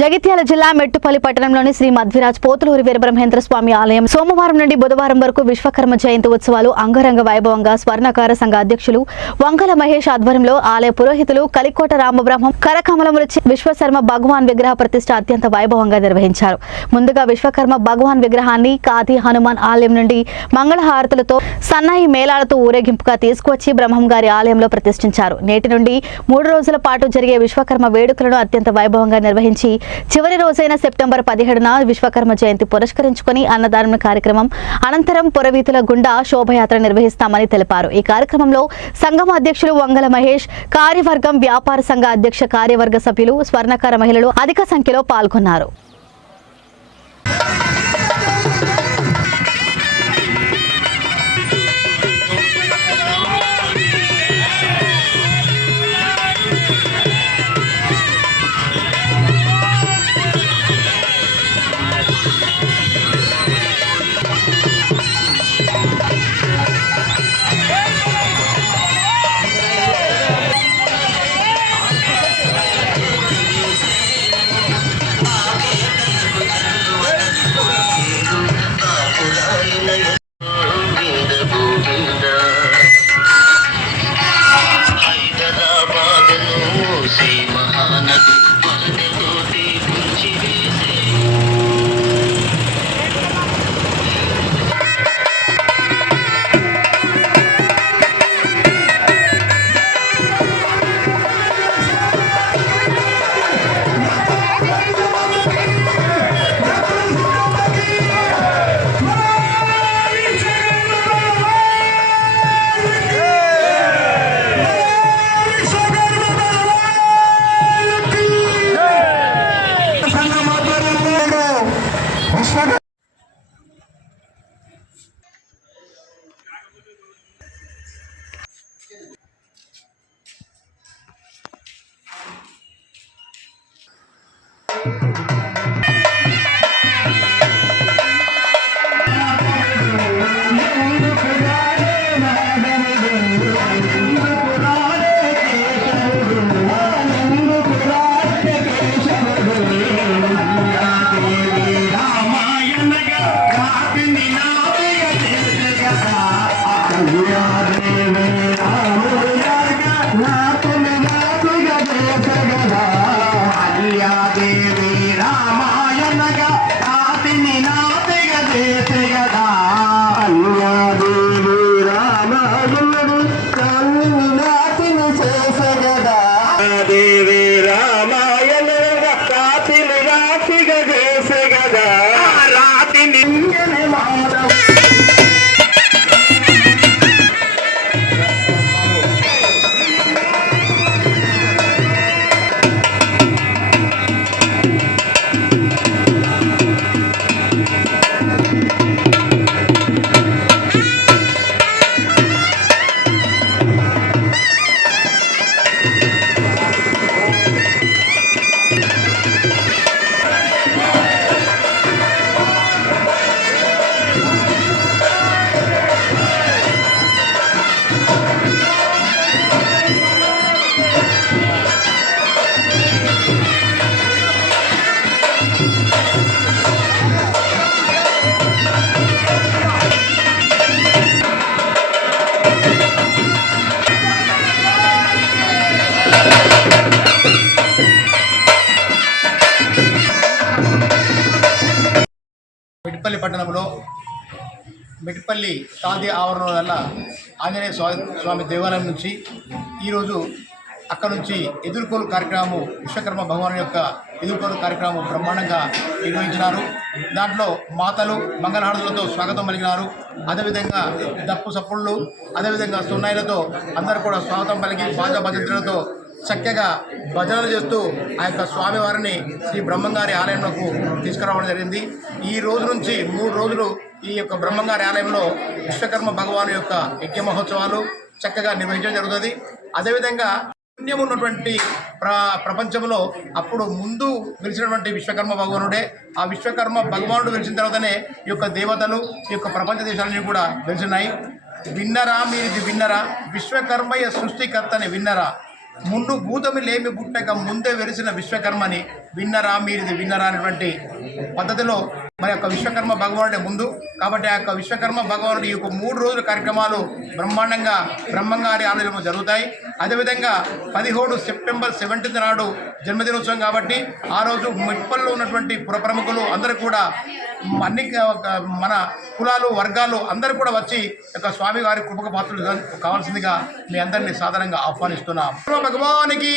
జగిత్యాల జిల్లా మెట్టుపల్లి పట్టణంలోని శ్రీ మధ్విరాజ్ పోతులూరి వీరబ్రహ్మేంద్ర స్వామి ఆలయం సోమవారం నుండి బుధవారం వరకు విశ్వకర్మ జయంతి ఉత్సవాలు అంగరంగ వైభవంగా స్వర్ణకార సంఘ అధ్యక్షులు వంకల మహేష్ ఆధ్వర్యంలో ఆలయ పురోహితులు కలికోట రామబ్రహ్మం కరకమలములచి విశ్వకర్మ భగవాన్ విగ్రహ ప్రతిష్ఠ అత్యంత వైభవంగా నిర్వహించారు. ముందుగా విశ్వకర్మ భగవాన్ విగ్రహాన్ని కాది హనుమాన్ ఆలయం నుండి మంగళహారతులతో సన్నాయి మేళాలతో ఊరేగింపుగా తీసుకువచ్చి బ్రహ్మం గారి ఆలయంలో ప్రతిష్ఠించారు. నేటి నుండి 3 రోజుల పాటు జరిగే విశ్వకర్మ వేడుకలను అత్యంత వైభవంగా నిర్వహించి చివరి రోజైన సెప్టెంబర్ 17న విశ్వకర్మ జయంతి పురస్కరించుకుని అన్నదానం కార్యక్రమం అనంతరం పురవీధుల గుండా శోభయాత్ర నిర్వహిస్తామని తెలిపారు. ఈ కార్యక్రమంలో సంఘం అధ్యక్షులు వంగల మహేష్, కార్యవర్గం, వ్యాపార సంఘ అధ్యక్ష కార్యవర్గ సభ్యులు, స్వర్ణకార మహిళలు అధిక సంఖ్యలో పాల్గొన్నారు. మెట్టిపల్లి పట్టణంలో మెట్టిపల్లి కాంతి ఆవరణం వల్ల ఆంజనేయ స్వామి దేవాలయం నుంచి ఈరోజు అక్కడ నుంచి ఎదుర్కోలు కార్యక్రమము విశ్వకర్మ భగవాను యొక్క ఎదుర్కోలు కార్యక్రమం బ్రహ్మాండంగా నిర్వహించినారు. దాంట్లో మాతలు మంగళహారతులతో స్వాగతం పలికినారు. అదేవిధంగా దప్పు సప్పుళ్ళు, అదేవిధంగా సున్నాయిలతో అందరూ కూడా స్వాగతం పలికి బాజా భజంత్రులతో చక్కగా భజనలు చేస్తూ ఆ యొక్క స్వామివారిని శ్రీ బ్రహ్మంగారి ఆలయంలోకి తీసుకురావడం జరిగింది. ఈ రోజు నుంచి 3 రోజులు ఈ యొక్క బ్రహ్మంగారి ఆలయంలో విశ్వకర్మ భగవాను యొక్క యజ్ఞ మహోత్సవాలు చక్కగా నిర్వహించడం జరుగుతుంది. అదేవిధంగా పుణ్యం ఉన్నటువంటి ప్రపంచంలో అప్పుడు ముందు వెలిసినటువంటి విశ్వకర్మ భగవానుడే. ఆ విశ్వకర్మ భగవానుడు వెలిసిన తర్వాతనే ఈ యొక్క దేవతలు ఈ యొక్క ప్రపంచ దేశాలన్నీ కూడా వెలిసినాయి. విన్నరా, మీరు ఇది విన్నరా, విశ్వకర్మయ్య సృష్టికర్తని విన్నరా, ముందు భూతమి లేమి పుట్టక ముందే వెలిసిన విశ్వకర్మని విన్నరా మీరిది విన్నరా అనేటువంటి పద్ధతిలో మరి యొక్క విశ్వకర్మ భగవానుడే ముందు. కాబట్టి ఆ యొక్క విశ్వకర్మ భగవానుడి యొక్క 3 రోజుల కార్యక్రమాలు బ్రహ్మాండంగా బ్రహ్మంగారి ఆలయంలో జరుగుతాయి. అదేవిధంగా 17 సెప్టెంబర్ 17 నాడు జన్మదినోత్సవం కాబట్టి ఆ రోజు మెట్పల్లో ఉన్నటువంటి పురప్రముఖులు అందరూ కూడా అన్ని మన కులాలు వర్గాలు అందరూ కూడా వచ్చి యొక్క స్వామి వారి కృపక పాత్రలు కావాల్సిందిగా మీ అందరినీ సాధారణంగా ఆహ్వానిస్తున్నాం. భగవానికి